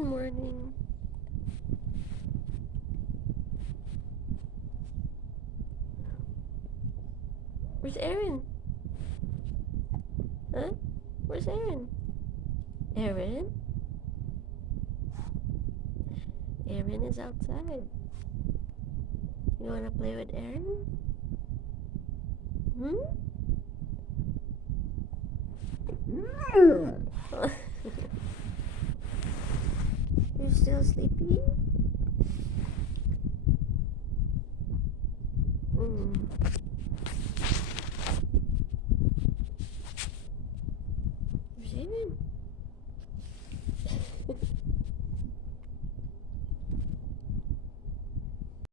Good morning. Where's Aaron? Huh? Where's Aaron? Aaron? Aaron is outside. You wanna play with Aaron? Hmm? You're still sleepy? Mm.